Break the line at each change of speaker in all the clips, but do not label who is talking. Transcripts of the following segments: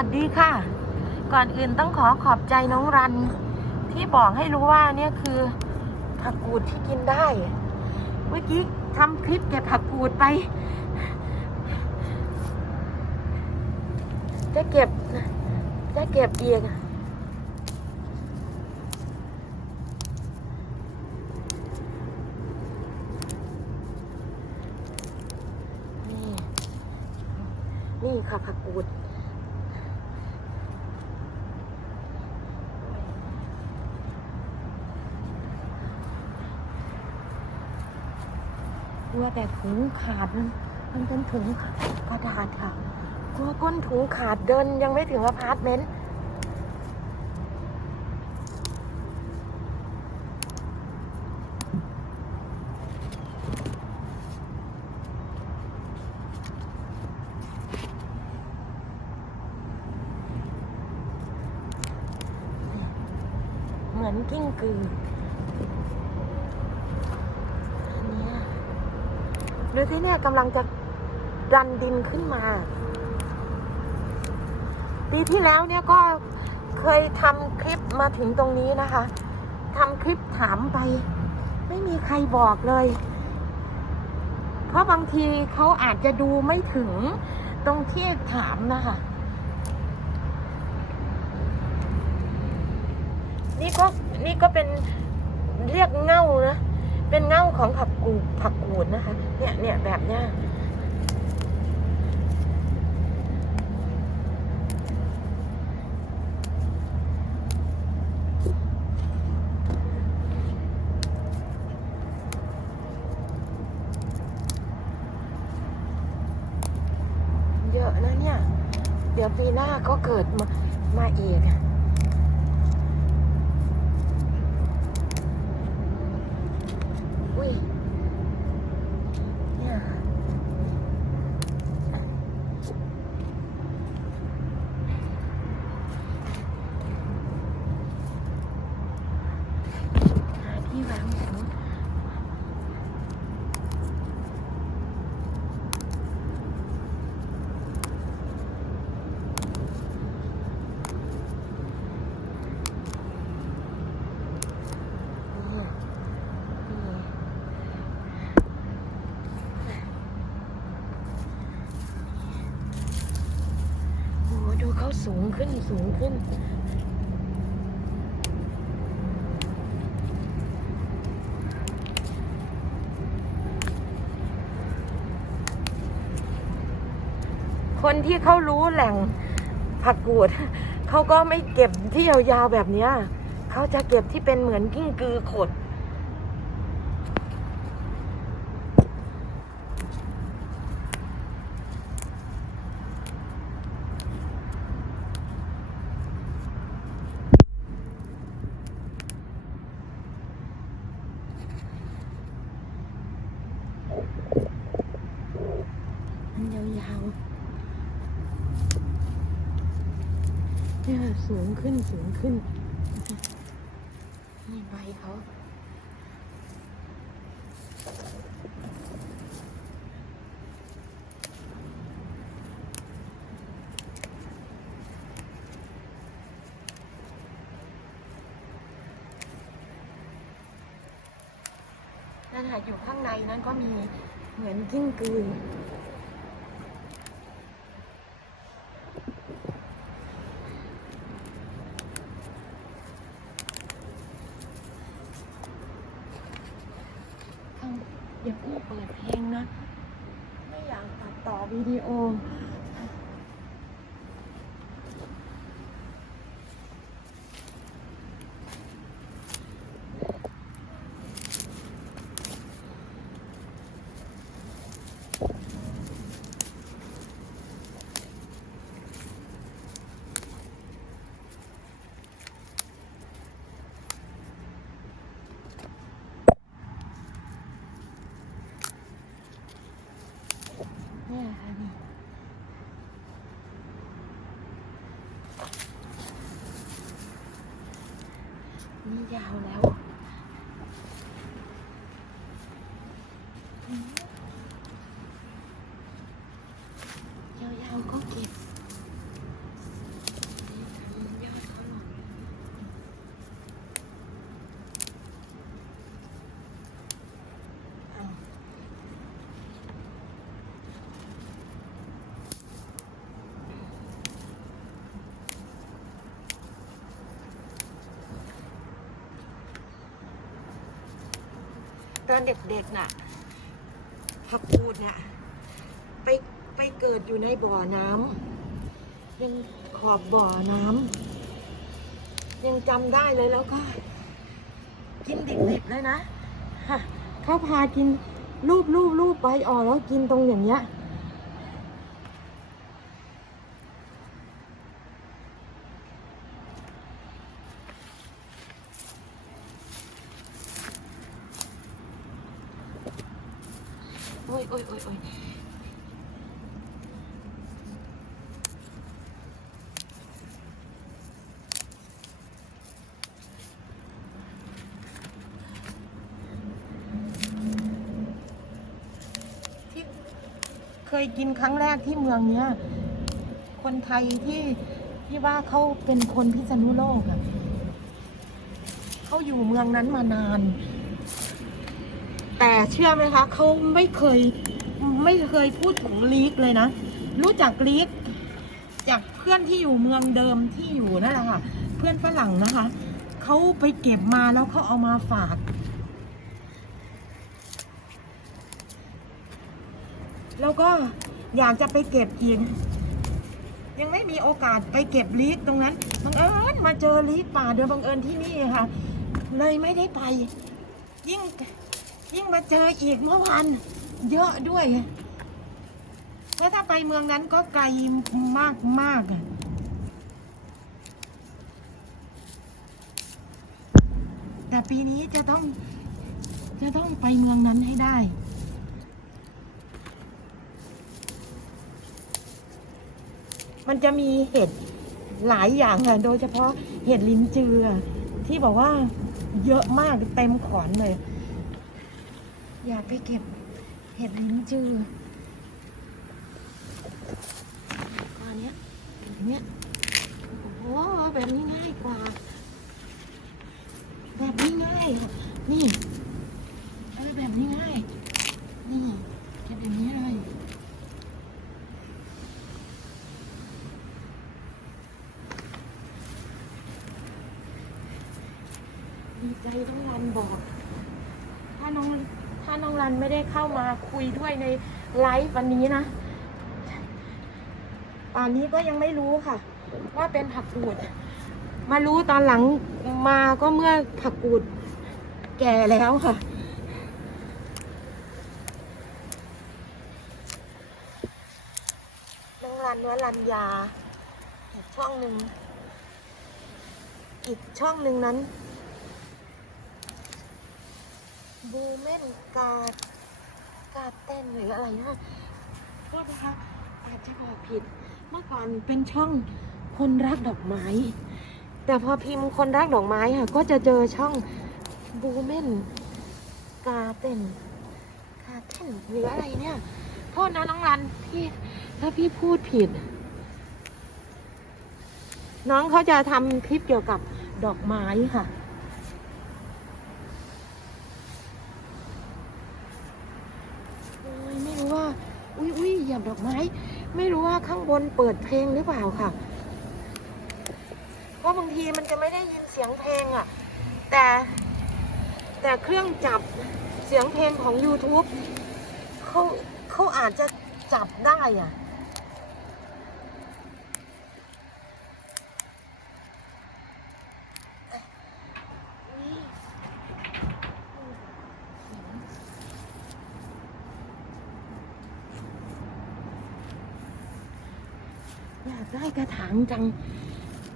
วัสดีค่ะ ก่อนอื่นต้องขอขอบใจน้องรัน ที่บอกให้รู้ว่าเนี่ยคือผักกูดที่กินได้ เมื่อกี้ทำคลิปเก็บผักกูดไป จะเก็บ จะเก็บเอีกนี่นี่ค่ะผักกูด แต่ถุงขาดมันมันเป็นถุงกระดาษค่ะกลัวก้นถุงขาดเดินยังไม่ถึงอพาร์ตเมนต์เหมือนกิ้งกืออันเนี้ย ดูสิเนี่ยกำลังจะดันดินขึ้นมา ปีที่แล้วเนี่ยก็เคยทำคลิปมาถึงตรงนี้นะคะทำคลิปถามไป ไม่มีใครบอกเลย เพราะบางทีเขาอาจจะดูไม่ถึงตรงที่ถามนะคะ นี่ก็นี่ก็เป็นเรียกเง่านะ เป็นเง่าของผักกูดผักกูดนะคะ เนี่ยเนี่ยแบบเนี้ยเยอะนะเนี่ย เดี๋ยวปีหน้าก็เกิดมามาอีก อุ้ยเนี่ยค่ะหาที่วางของเนี่ยนี่ โอ้โหดูเขาสูงขึ้ นสูงขึ้น คนที่เขารู้แหล่งผักกูด เขาก็ไม่เก็บที่ยาวๆแบบนี้ เขาจะเก็บที่เป็นเหมือนกิ้งกือขด มันยาวๆเนี่ย สูงขึ้นสูงขึ้น นี่ใบเขานั่นค่ะอยู่ข้างในนั้นก็มีเหมือนกิ้งกือ ทำ อย่าเพิ่งเปิดเพลงนะ ไม่อยากตัดต่อวิดีโอ เนี่ยค่ะนี่นี่ยาว แล้วอืมยาวๆก็เก็บ ตอนเด็กๆน่ะผักกูดน่ะไปไปเกิดอยู่ในบ่อน้ำยังขอบบ่อน้ำยังจำได้เลยแล้วก็ กินดิบๆเลยนะเขาพากินรูปรูปรูปไปออแล้วกินตรงอย่างเงี้ย โอ้ยโอ้ยโอ้ยโอ้ยที่ เคยกินครั้งแรกที่เมืองเนี้ย คนไทยที่ที่ว่าเขาเป็นคนพิษณุโลกอะเขาอยู่เมืองนั้นมานาน แต่เชื่อไหมคะเขาไม่เคยไม่เคยพูดถึงลีกเลยนะ รู้จักลีกจากเพื่อนที่อยู่เมืองเดิมที่อยู่นั่นแหละค่ะ เพื่อนฝรั่งนะคะเขาไปเก็บมาแล้วเขาเอามาฝาก แล้วก็อยากจะไปเก็บอีกยังไม่มีโอกาสไปเก็บลีกตรงนั้นบังเอิญมาเจอลีกป่าโดยบังเอิญที่นี่ค่ะ เลยไม่ได้ไป ยิ่งยิ่งมาเจออีกเมื่อวานเยอะด้วยเพราะถ้าไปเมืองนั้นก็ไกลมากมากแต่ปีนี้จะต้องจะต้องไปเมืองนั้นให้ได้ มันจะมีเห็ดหลายอย่างค่ะโดยเฉพาะเห็ดลิ้นจืออที่บอกว่าเยอะมากเต็มขอนเลย อยากไปเก็บเห็ดลิ้นจือตอนเนี้ยแบบเนี้ยโอ้แบบนี้ง่ายกว่า แบบนี้ง่ายนี่เอาแบบนี้ง่าย นี่เก็บแบบนี้เลยดีใจต้องรันบอก ถ้าน้องถ้าน้องรันไม่ได้ เข้ามาคุยด้วยในไลฟ์วันนี้นะป่านนี้ก็ยังไม่รู้ค่ะ ว่าเป็นผักกูด มารู้ตอนหลังมาก็เมื่อผักกูดแก่แล้วค่ะน้องรันเนื้อรันยา อีกช่องหนึ่ง อีกช่องหนึ่งนั้นบูเมนกาด กาดเต้นหรืออะไรนะโทษนะคะอาจจะบอกผิด เมื่อก่อนเป็นช่องคนรักดอกไม้ แต่พอพิมพ์คนรักดอกไม้ค่ะ ก็จะเจอช่องบูเมนกาเต้นกาเต้นหรืออะไรเนี่ยโทษนะน้องรันพี่ถ้าพี่พูดผิด น้องเขาจะทำคลิปเกี่ยวกับดอกไม้ค่ะ โอ้ยไม่รู้ว่า อุ้ยอุ้ยเหยีย บดอกไม้ ไม่รู้ว่าข้างบนเปิดเพลงหรือเปล่าค่ะเพราะบางทีมันจะไม่ได้ยินเสียงเพลงอะ่ะ แต่แต่เครื่องจับเสียงเพลงของ YouTube เขาเขาอาจจะจับได้อะ ได้กระถางจัง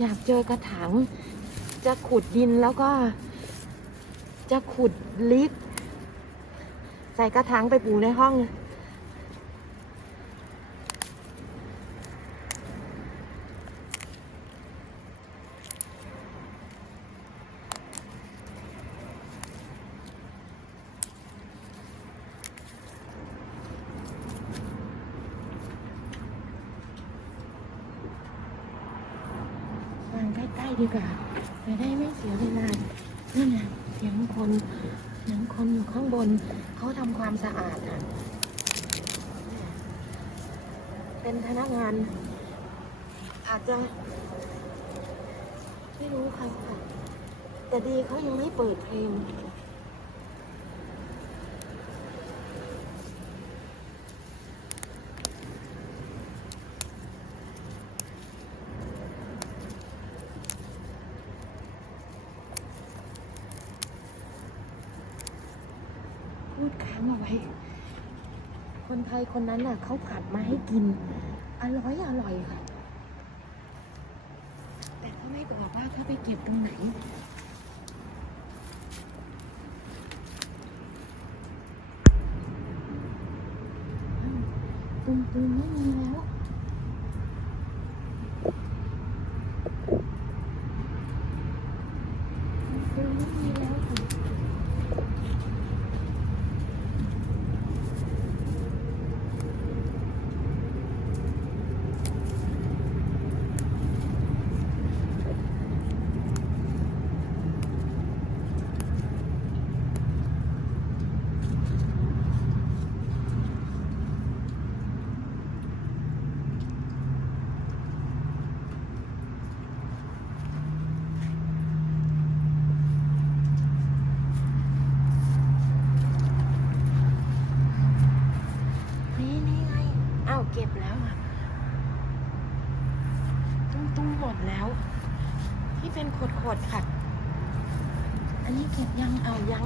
อยากเจอกระถาง จะขุดดินแล้วก็ จะขุดลิก ใส่กระถางไปปลูกในห้อง วางใกล้ๆดีกว่าจะได้ไม่ เสียเวลานั่นะเสียงคนเสียงคนอยู่ข้างบน เขาทำความสะอาดอะเป็นพนักงาน อาจจะ ไม่รู้ใครค่ะแต่ดีเขายังไม่เปิดเพลง คน ไทยคนนั้นน่ะเขาผัดมาให้กิน อร่อยอร่อยค่ะ แต่เขาไม่บอกว่าเขาไปเก็บตรงไหนตุมตุมไม่มีแล้วตุมไม่มีแล้วค่ะนี่นี่ไงอ้าว เก็บแล้วอะตุ้มตุ้มหมดแล้ว ที่เป็นขดๆค่ะ อันนี้เก็บยังเอาย่า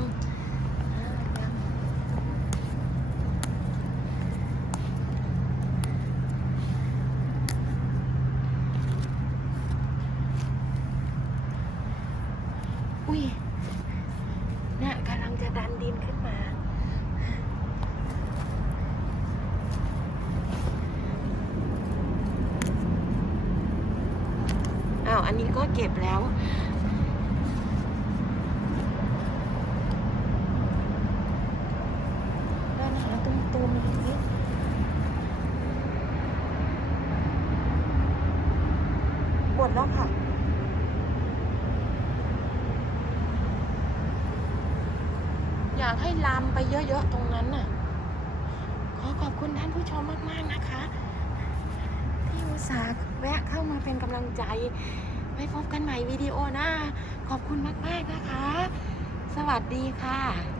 ยังอุ้ยเนี่ยกำลังจะดันดินขึ้นมา อ้าว อั นนี้ก็เก็บแล้วเดินหาตุ้มตูมๆอีกนิดหมดแล้วค่ะอยากให้ลามไปเยอะๆตรงนั้นน่ะ ขอขอบคุณท่านผู้ชมมากๆนะคะ ที่อุตส่าห์แวะเข้ามาเป็นกำลังใจ ไว้พบกันใหม่วิดีโอหน้า ขอบคุณมาก ๆ นะคะ สวัสดีค่ะ